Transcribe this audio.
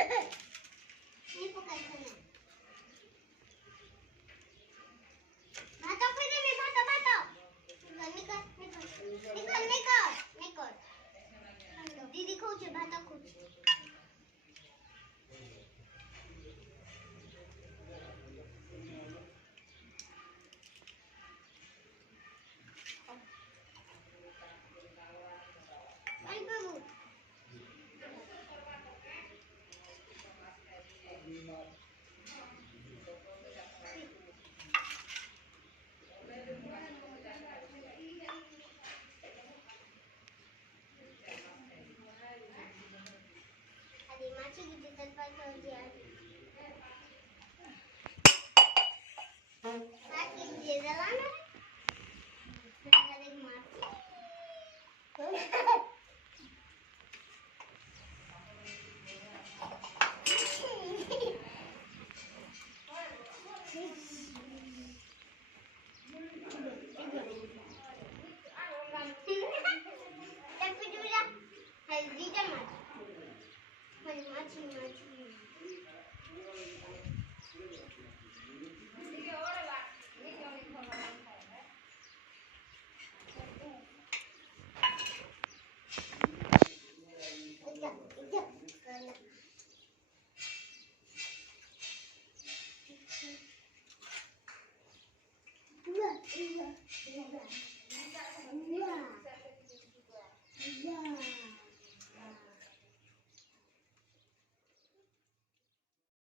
Nie pokażę. Mato, pwede mi, mato, mato. Nikot. Didi coach, bata coach. Ay, babu. Adik macam kita tempat kerja. Lagi di dalam. Adik mati. Tapi sudah hari dia mati. Mati.